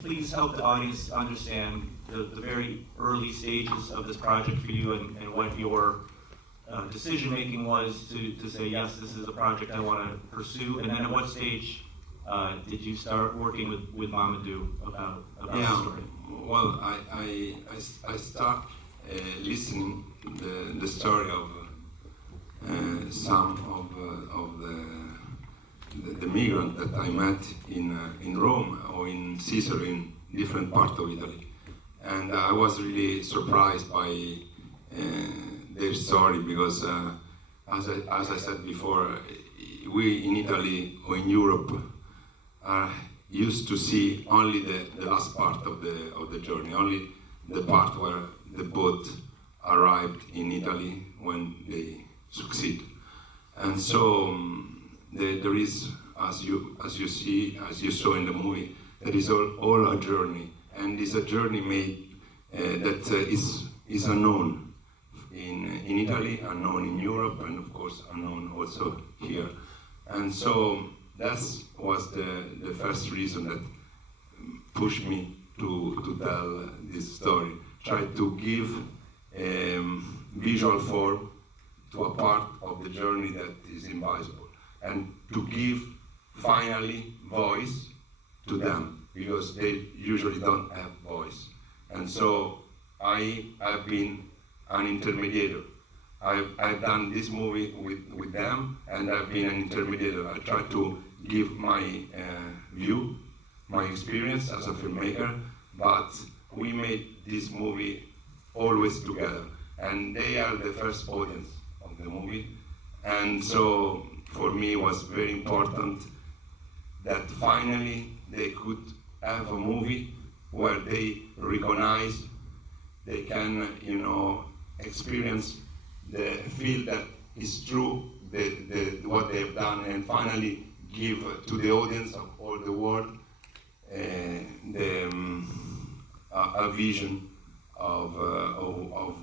Please help the audience understand the very early stages of this project for you and what your decision-making was to say, yes, this is a project I want to pursue, and then at what stage did you start working with Mamadou about the story? Well, I start listening the story of some of the migrant that I met in Rome or in Sicily, in different parts of Italy, and I was really surprised by their story because, as I said before, we in Italy or in Europe are used to see only the last part of the journey, only the part where the boat arrived in Italy when they succeed, and so there is, as you saw in the movie, there is all a journey, and it's a journey made that is unknown in Italy, unknown in Europe, and of course unknown also here, and so that was the first reason that pushed me to tell this story. Try to give visual form to a part of the journey that is invisible, and to give finally voice to them, because they usually don't have voice. And so I have been an intermediator. I've done this movie with them, and I've been an intermediator. I try to give my view, my experience as a filmmaker, but we made this movie always together, and they are the first audience of the movie. And so for me it was very important that finally they could have a movie where they recognize, they can, experience the feel that is true, what they've done, and finally give to the audience of all the world a vision of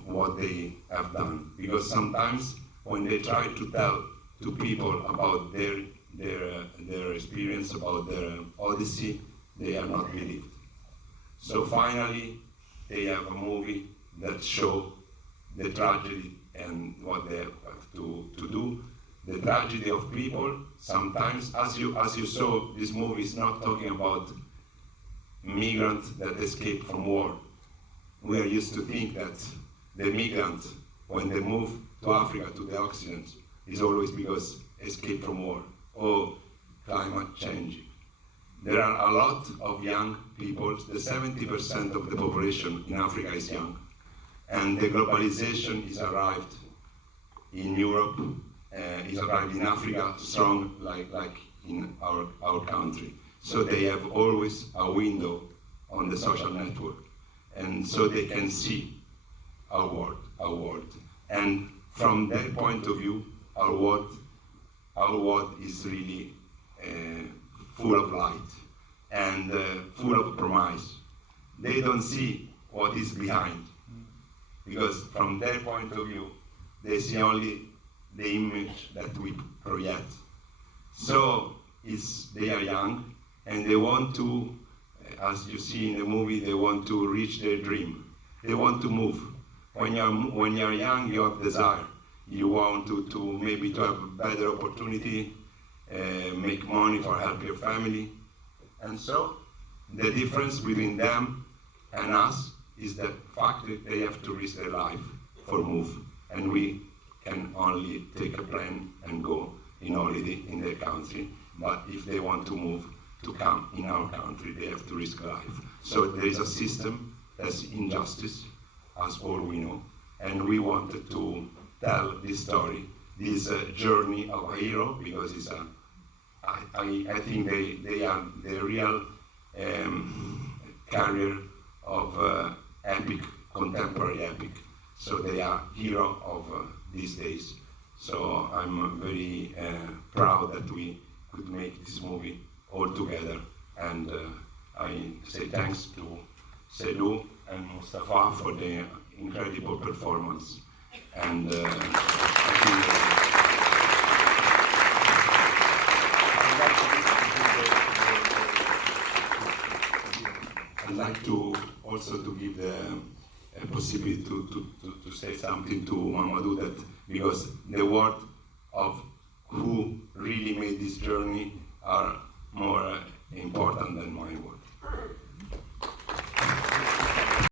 what they have done. Because sometimes when they try to tell to people about their experience, about their odyssey, they are not believed. So finally, they have a movie that shows the tragedy and what they have to do. The tragedy of people. Sometimes, as you saw, this movie is not talking about migrants that escape from war. We are used to think that the migrants, when they move to Africa, to the Occident, is always because escape from war or climate change. There are a lot of young people. The 70% of the population in Africa is young, and the globalization is arrived in Europe, is arrived in Africa strong, like in our country. So they have always a window on the social network, and so they can see our world. And from their point of view, our world is really full of light and full of promise. They don't see what is behind, because from their point of view, they see only the image that we project. So they are young, and they want to, as you see in the movie, they want to reach their dream. They want to move. When you're young, you have desire. You want to maybe to have a better opportunity, make money for help your family. And so the difference between them and us is the fact that they have to risk their life for move. And we can only take a plane and go in holiday in their country. But if they want to move, to come in our country, they have to risk life. So there is a system that's injustice, as all we know. And we wanted to tell this story, this journey of a hero, because it's I think they are the real carrier of epic, contemporary epic. So they are hero of these days. So I'm very proud that we could make this movie all together. And I say thanks to Selou and Moustapha for the incredible performance. And I think I'd like to also to give the possibility to say something to Mamadou, that because the word of who really made this journey are more